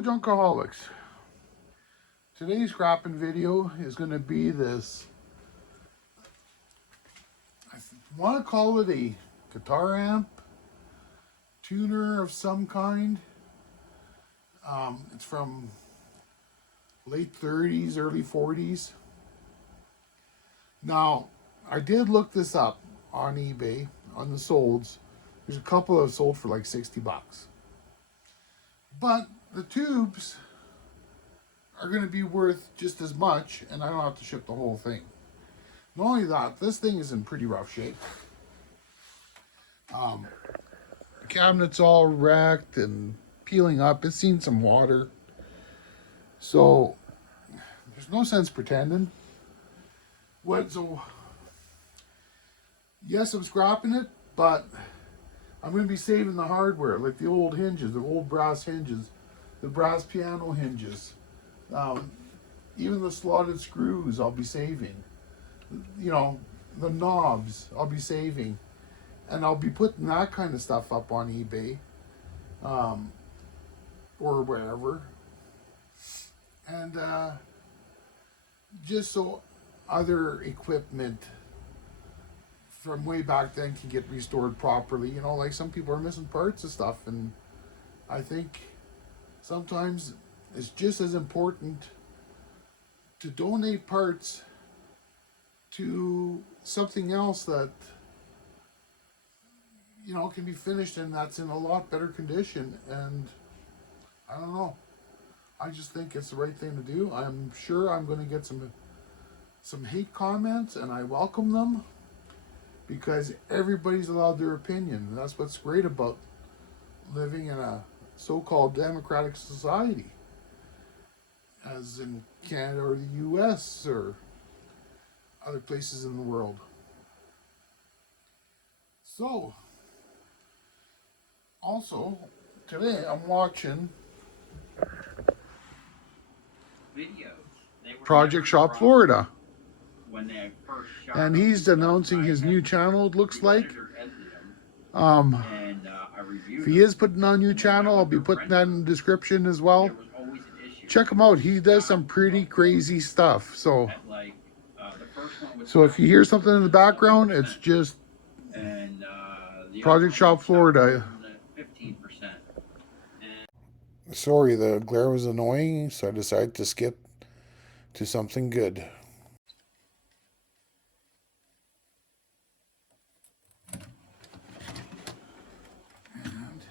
Hello Junkaholics. Today's scrapping video is going to be this, I want to call it a guitar amp, tuner of some kind. It's from late 30s, early 40s. Now, I did look this up on eBay, on the solds. There's a couple that sold for like 60 bucks. But the tubes are going to be worth just as much, and I don't have to ship the whole thing. Not only that, this thing is in pretty rough shape. The cabinet's all wrecked and peeling up. It's seen some water. So, there's no sense pretending. Yes, I'm scrapping it, but I'm going to be saving the hardware, like the old hinges, the old brass hinges, the brass piano hinges. Even the slotted screws I'll be saving. You know, the knobs I'll be saving. And I'll be putting that kind of stuff up on eBay. Or wherever. And just so other equipment from way back then can get restored properly. You know, like some people are missing parts and stuff, and I think sometimes it's just as important to donate parts to something else that, you know, can be finished and that's in a lot better condition. And I don't know, I just think it's the right thing to do. I'm sure I'm going to get some hate comments, and I welcome them, because everybody's allowed their opinion. That's what's great about living in a so-called democratic society, as in Canada or the US or other places in the world. So, also, today I'm watching videos. Project Shop Florida. When they first shot And he's announcing his new channel, it looks like. If he is putting on a new channel, I'll be putting that in the description as well. Check him out. He does some pretty crazy stuff. So if you hear something in the background, it's just Project Shop Florida. Sorry, the glare was annoying, so I decided to skip to something good. And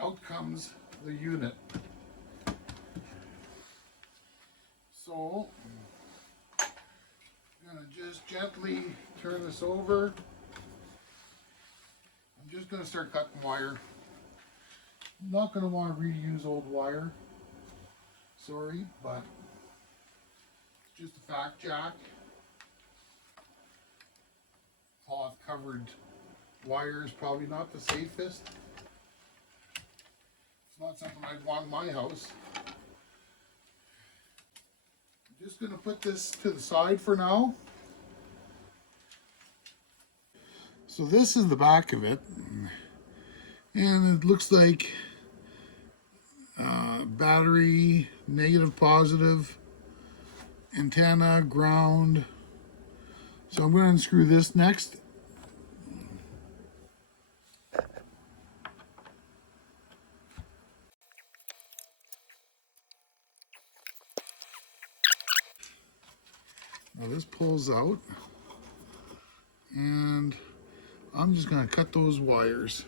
out comes the unit. So I'm going to just gently turn this over. I'm just going to start cutting wire. I'm not going to want to reuse old wire. Sorry, but it's just a fact jack. Cloth covered wire is probably not the safest. It's not something I'd want in my house. I'm just going to put this to the side for now. So this is the back of it, and it looks like battery, negative, positive, antenna, ground. So I'm going to unscrew this next. Now this pulls out, and I'm just going to cut those wires.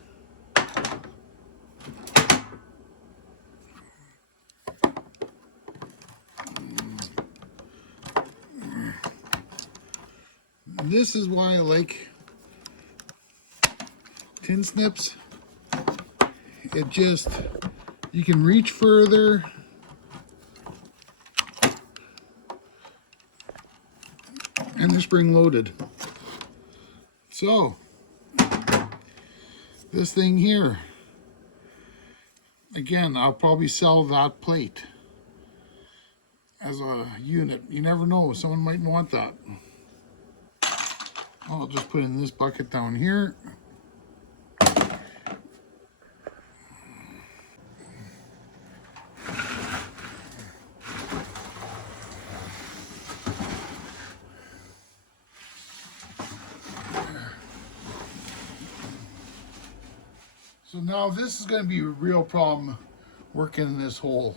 This is why I like tin snips. It just, you can reach further. And they're spring loaded. So, this thing here, again, I'll probably sell that plate as a unit. You never know, someone might want that. I'll just put in this bucket down here. So now this is going to be a real problem working in this hole.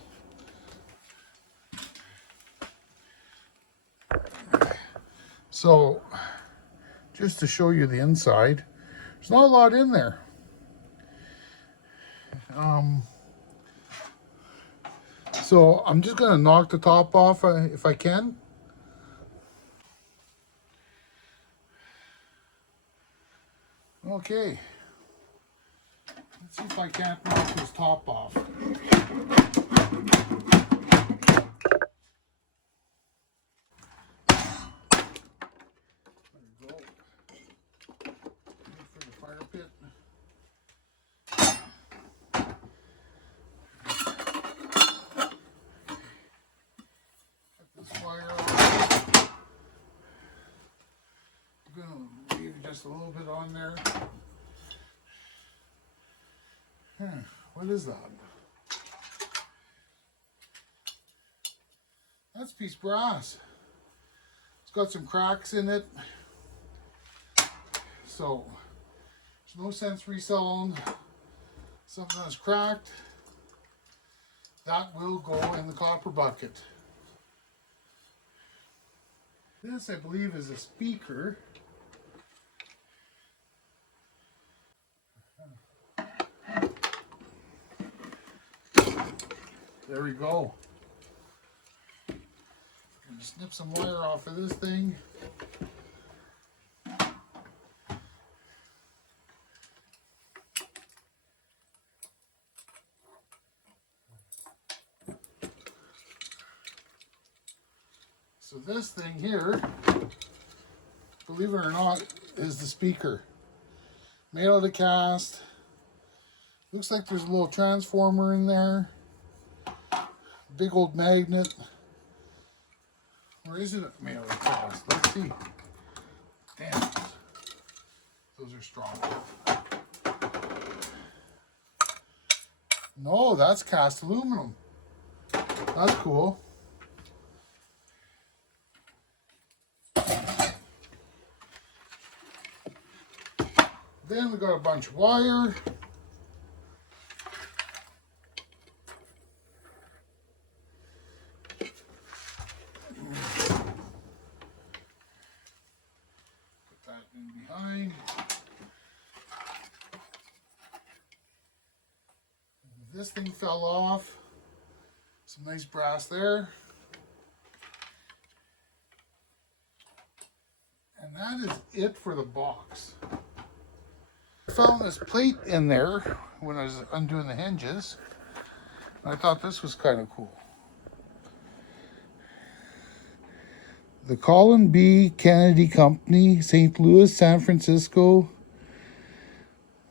So just to show you the inside, there's not a lot in there. So I'm just going to knock the top off if I can. Okay. Let's see if I can't knock this top off. There we go. Wait for the fire pit. Cut this wire off. I'm going to leave just a little bit on there. What is that? That's a piece of brass. It's got some cracks in it. So there's no sense reselling something that's cracked. That will go in the copper bucket. This, I believe, is a speaker. There we go. Gonna snip some wire off of this thing. So this thing here, believe it or not, is the speaker. Made out of cast. Looks like there's a little transformer in there. Big old magnet. Or is it made out of cast? Let's see. Damn it. Those are strong. No, that's cast aluminum. That's cool. Then we got a bunch of wire. Put that in behind. This thing fell off. Some nice brass there. And that is it for the box. I found this plate in there when I was undoing the hinges. I thought this was kind of cool. The Colin B. Kennedy Company, St. Louis, San Francisco.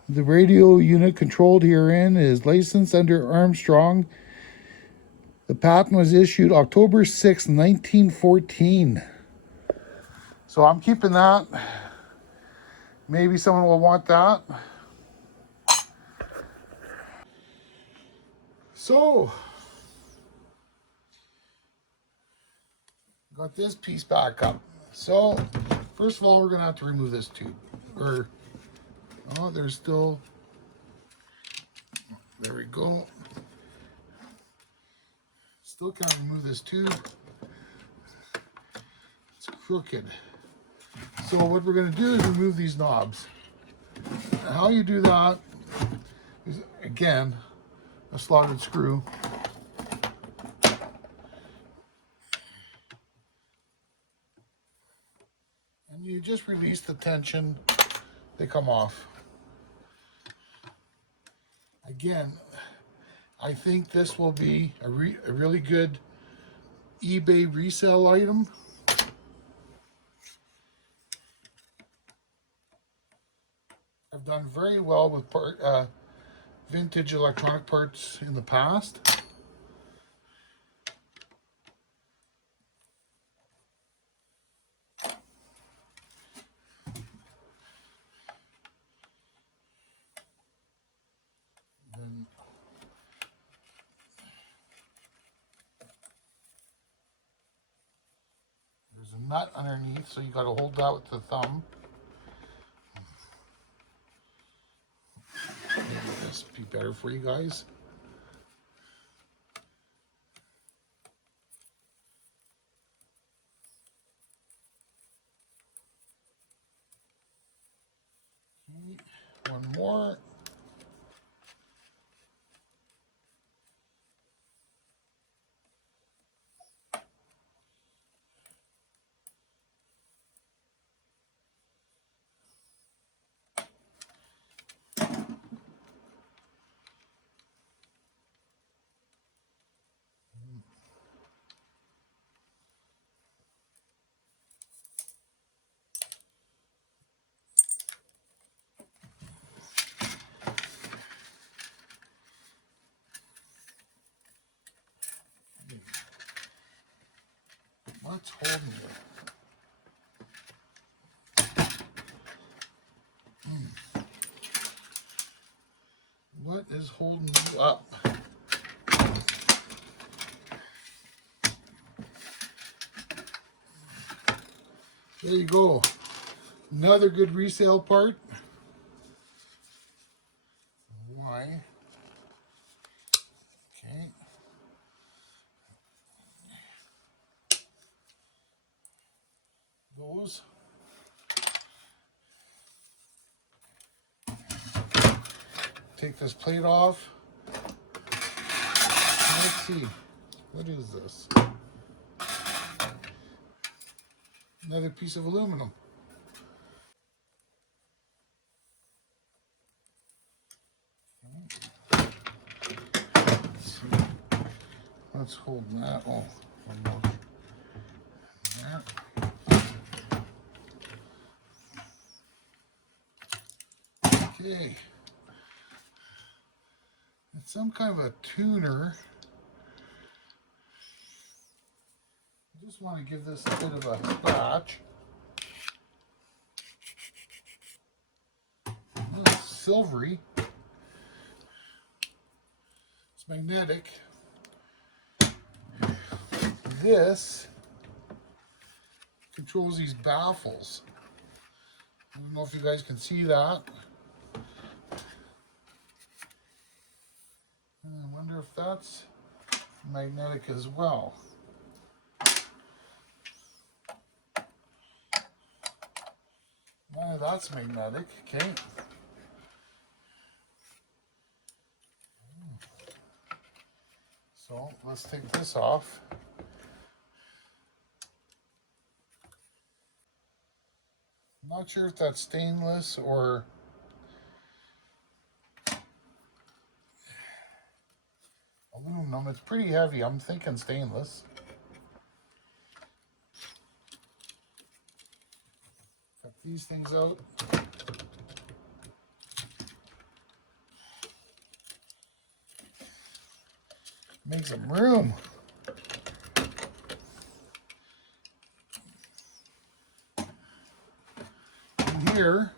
The radio unit controlled herein is licensed under Armstrong. The patent was issued October 6, 1914. So I'm keeping that. Maybe someone will want that. So, got this piece back up. So, first of all, we're going to have to remove this tube. Or, oh, there's still, there we go. Still can't remove this tube. It's crooked. So what we're going to do is remove these knobs. And how you do that is, again, a slotted screw. And you just release the tension, they come off. Again, I think this will be a really good eBay resale item. I've done very well with vintage electronic parts in the past. Then there's a nut underneath, so you got to hold that with the thumb. Maybe this this be better for you guys. Okay, one more. What's holding you? What is holding you up? There you go. Another good resale part. Why? Okay. Those. Take this plate off. Let's see. What is this? Another piece of aluminum. Let's see. Let's hold that. Oh, one more. That. Okay. It's some kind of a tuner. I just want to give this a bit of a scratch. Oh, it's silvery. It's magnetic. This controls these baffles. I don't know if you guys can see that. I wonder if that's magnetic as well. Yeah, that's magnetic. Okay. So let's take this off. I'm not sure if that's stainless or aluminum. It's pretty heavy. I'm thinking stainless. Cut these things out. Make some room. And here,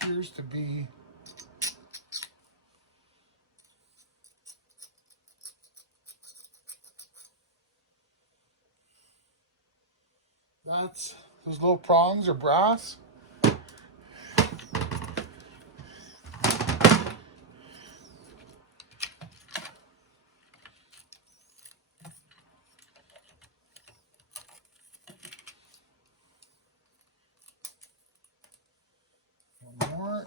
appears to be those little prongs are brass. One more.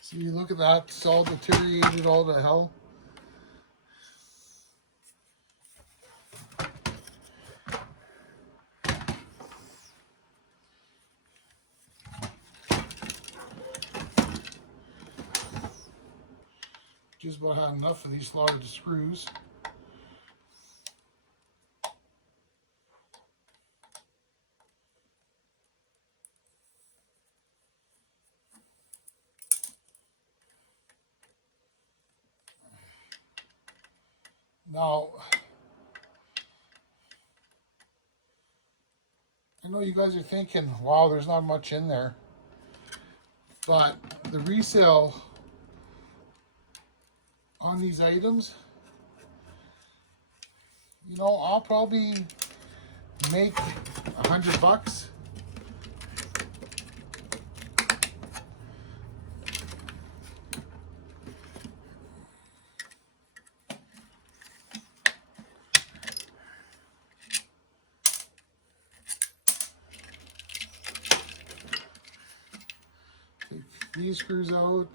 See, look at that. It's all deteriorated all to hell. Just about had enough of these slotted screws. Now, I know you guys are thinking, wow, there's not much in there. But the resale on these items, you know, I'll probably make $100. Take these screws out.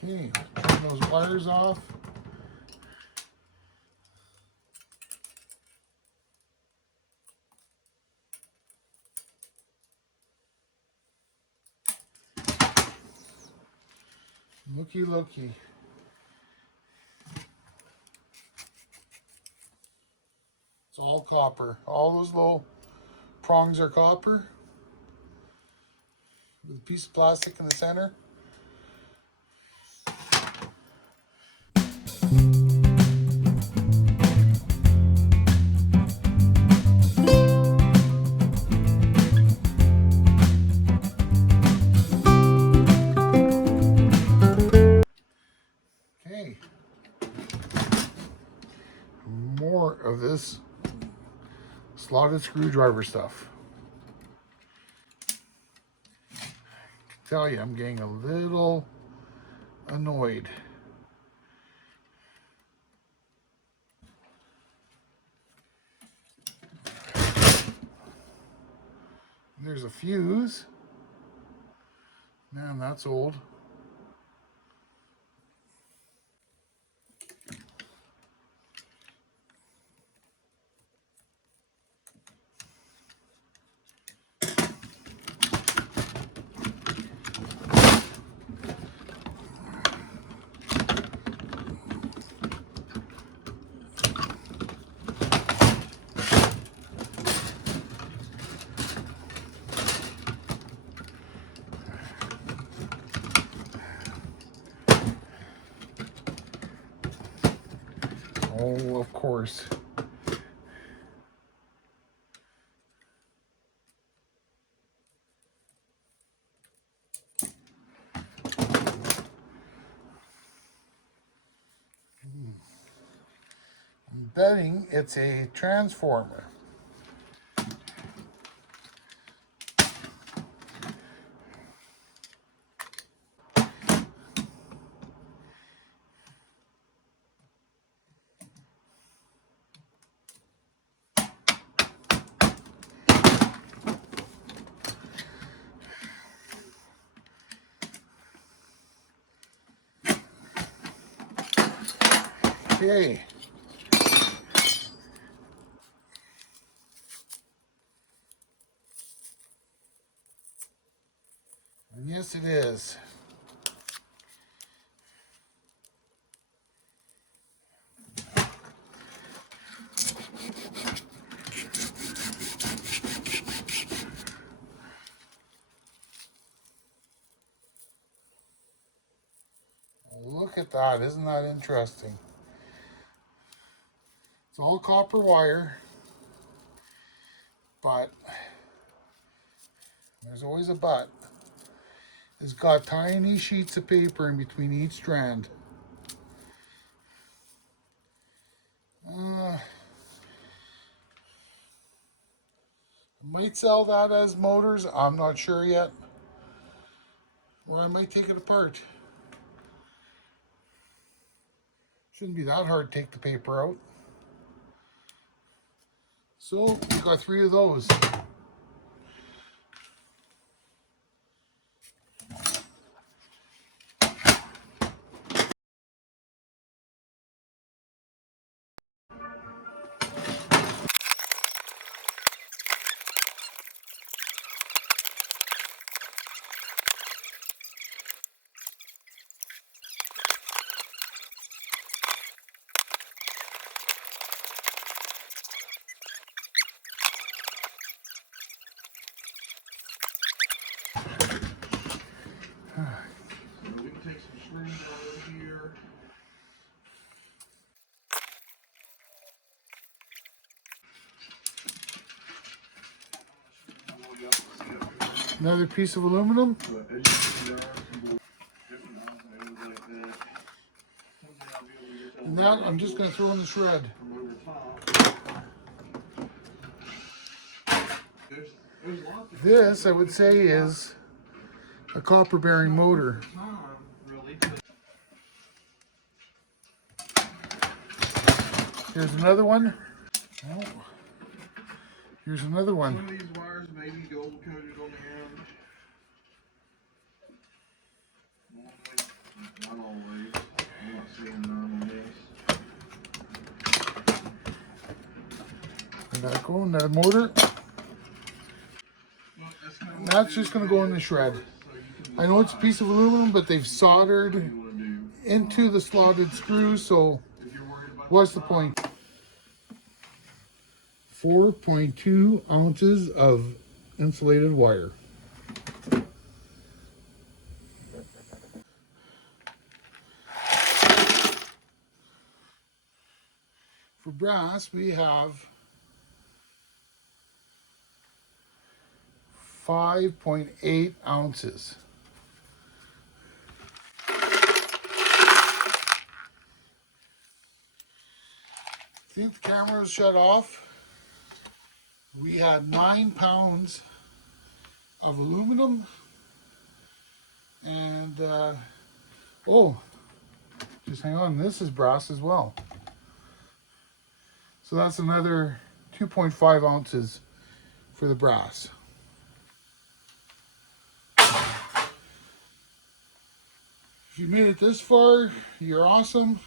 Okay, turn those wires off. Looky, looky. It's all copper. All those little prongs are copper with a piece of plastic in the center. Okay. More of this slotted screwdriver stuff. I tell you, I'm getting a little annoyed. There's a fuse. Man, that's old. Oh, of course. I'm betting it's a transformer. Okay. And yes, it is. Look at that. Isn't that interesting? It's all copper wire, but there's always a but. It's got tiny sheets of paper in between each strand. I might sell that as motors. I'm not sure yet. Or I might take it apart. Shouldn't be that hard to take the paper out. So we got 3 of those. So we can take some screws out of here. Another piece of aluminum. And that I'm just going to throw in the shred. This, I would say, is a copper bearing motor. Here's another one. Oh, here's another one. Some of these wires may be gold coated on the end. Not always. I'm not seeing none on this. There that go, another motor. That's just going to go in the shred. I know it's a piece of aluminum, but they've soldered into the slotted screws, so what's the point? 4.2 ounces of insulated wire. For brass, we have 5.8 ounces. I think the camera was shut off. We had 9 pounds of aluminum and oh, just hang on, this is brass as well. So that's another 2.5 ounces for the brass. If you made it this far, you're awesome.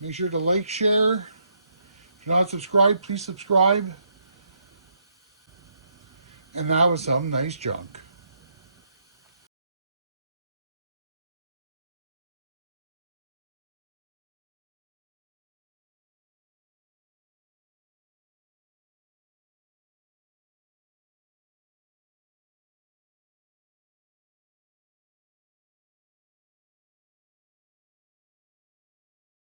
Make sure to like, share. If you're not subscribed, please subscribe. And that was some nice junk.